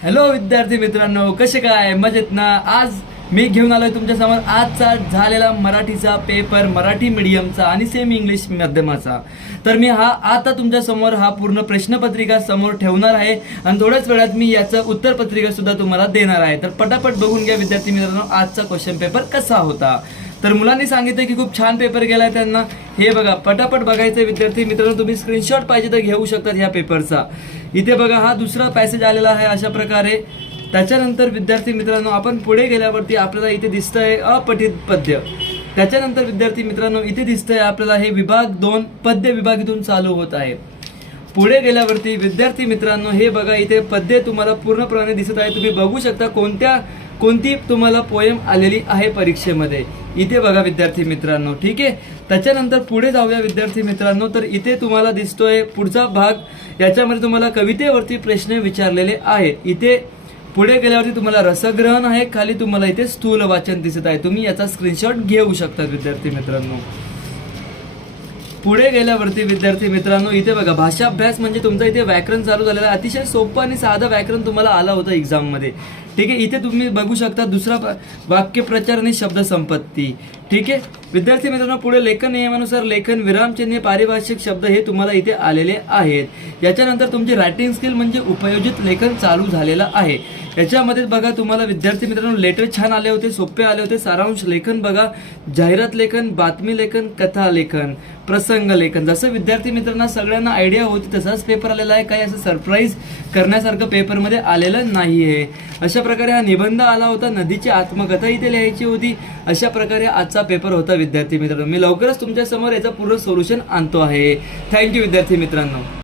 Hello विद्यार्थी मित्रांनो, कसे काय मजेत ना। आज मी घेऊन आलोय तुमच्या समोर आजचा झालेला मराठीचा पेपर, मराठी मीडियमचा आणि सेमी इंग्लिश माध्यमाचा। तर मी आता तुमच्या समोर पूर्ण प्रश्नपत्रिका समोर ठेवणार आहे आणि थोड्याच वेळात मी याचं उत्तरपत्रिका सुद्धा तुम्हाला देणार आहे। तर पटापट बघून घ्या विद्यार्थी मित्रांनो, आजचा क्वेश्चन पेपर कसा होता। तर मुलांनी सांगितलं की खूप छान पेपर गेलाय त्यांना। हे बघा, पटापट बघायचं विद्यार्थी मित्रांनो, तुम्ही स्क्रीनशॉट पाहिजे तर घेऊ शकतात ह्या पेपरचा। इथे बघा, हा दुसरा पॅसेज आलेला आहे अशा प्रकारे। त्याच्यानंतर विद्यार्थी मित्रांनो, आपण पुढे गेल्यावरती आपल्याला इथे दिसतंय अपठित पद्य। त्याच्यानंतर विद्यार्थी मित्रांनो, इथे दिसतंय आपल्याला हे विभाग 2 पद्य विभाग इथून चालू होत आहे। पुढे गेल्यावरती विद्यार्थी मित्रांनो, हे बघा, इथे पद्य तुम्हाला पूर्णपणे दिसत आहे। तुम्ही बघू शकता कोणती तुम्हाला पोएम आलेली आहे परीक्षेमध्ये। इथे बघा विद्यार्थी मित्रांनो, ठीक आहे। त्याच्यानंतर पुढे जाऊया विद्यार्थी मित्रांनो, तर इथे तुम्हाला दिसतोय पुढचा भाग, याच्यामध्ये तुम्हाला कवितेवरती प्रश्न विचारलेले आहेत। इथे पुढे गेल्यावरती तुम्हाला रसग्रहण आहे, खाली तुम्हाला इथे स्थूल वाचन दिसत आहे। तुम्ही याचा स्क्रीनशॉट घेऊ शकता विद्यार्थी मित्रांनो। पुढे गेल्यावरती विद्यार्थी मित्रांनो, इथे बघा, भाषाभ्यास म्हणजे तुमचं इथे व्याकरण चालू झालेलं आहे। अतिशय सोपं आणि साधं व्याकरण तुम्हाला आलं होतं एक्झाम मध्ये, ठीक आहे। इथे तुम्ही बघू शकता दुसरा वाक्यप्रचार आणि शब्द संपत्ती, ठीक आहे विद्यार्थी मित्रांनो। पुढे लेखन नियमानुसार लेखन, विरामचिन्हे, पारिभाषिक शब्द हे तुम्हाला इथे आलेले आहेत। याच्यानंतर तुमची रायटिंग स्किल म्हणजे उपयोजित लेखन चालू झालेलं आहे। याच्यामध्ये बघा, तुम्हाला विद्यार्थी मित्रांनो लेटर छान आले होते, सोपे आले होते। सारांश लेखन बघा, जाहिरात लेखन, बातमी लेखन, कथा लेखन, प्रसंग लेखन। जसं विद्यार्थी मित्रांना सगळ्यांना आयडिया होती तसाच पेपर आलेला आहे, काही असं सरप्राईज करण्यासारखं पेपरमध्ये आलेलं नाहीये। अशा प्रकारे हा निबंध आला होता, नदीची आत्मकथा इथे लिहायची होती। अशा प्रकारे आजचा पेपर होता विद्यार्थी मित्रांनो। मी लवकरच तुमच्या समोर याचा पूर्ण सोल्युशन आणतो आहे। थँक्यू विद्यार्थी मित्रांनो।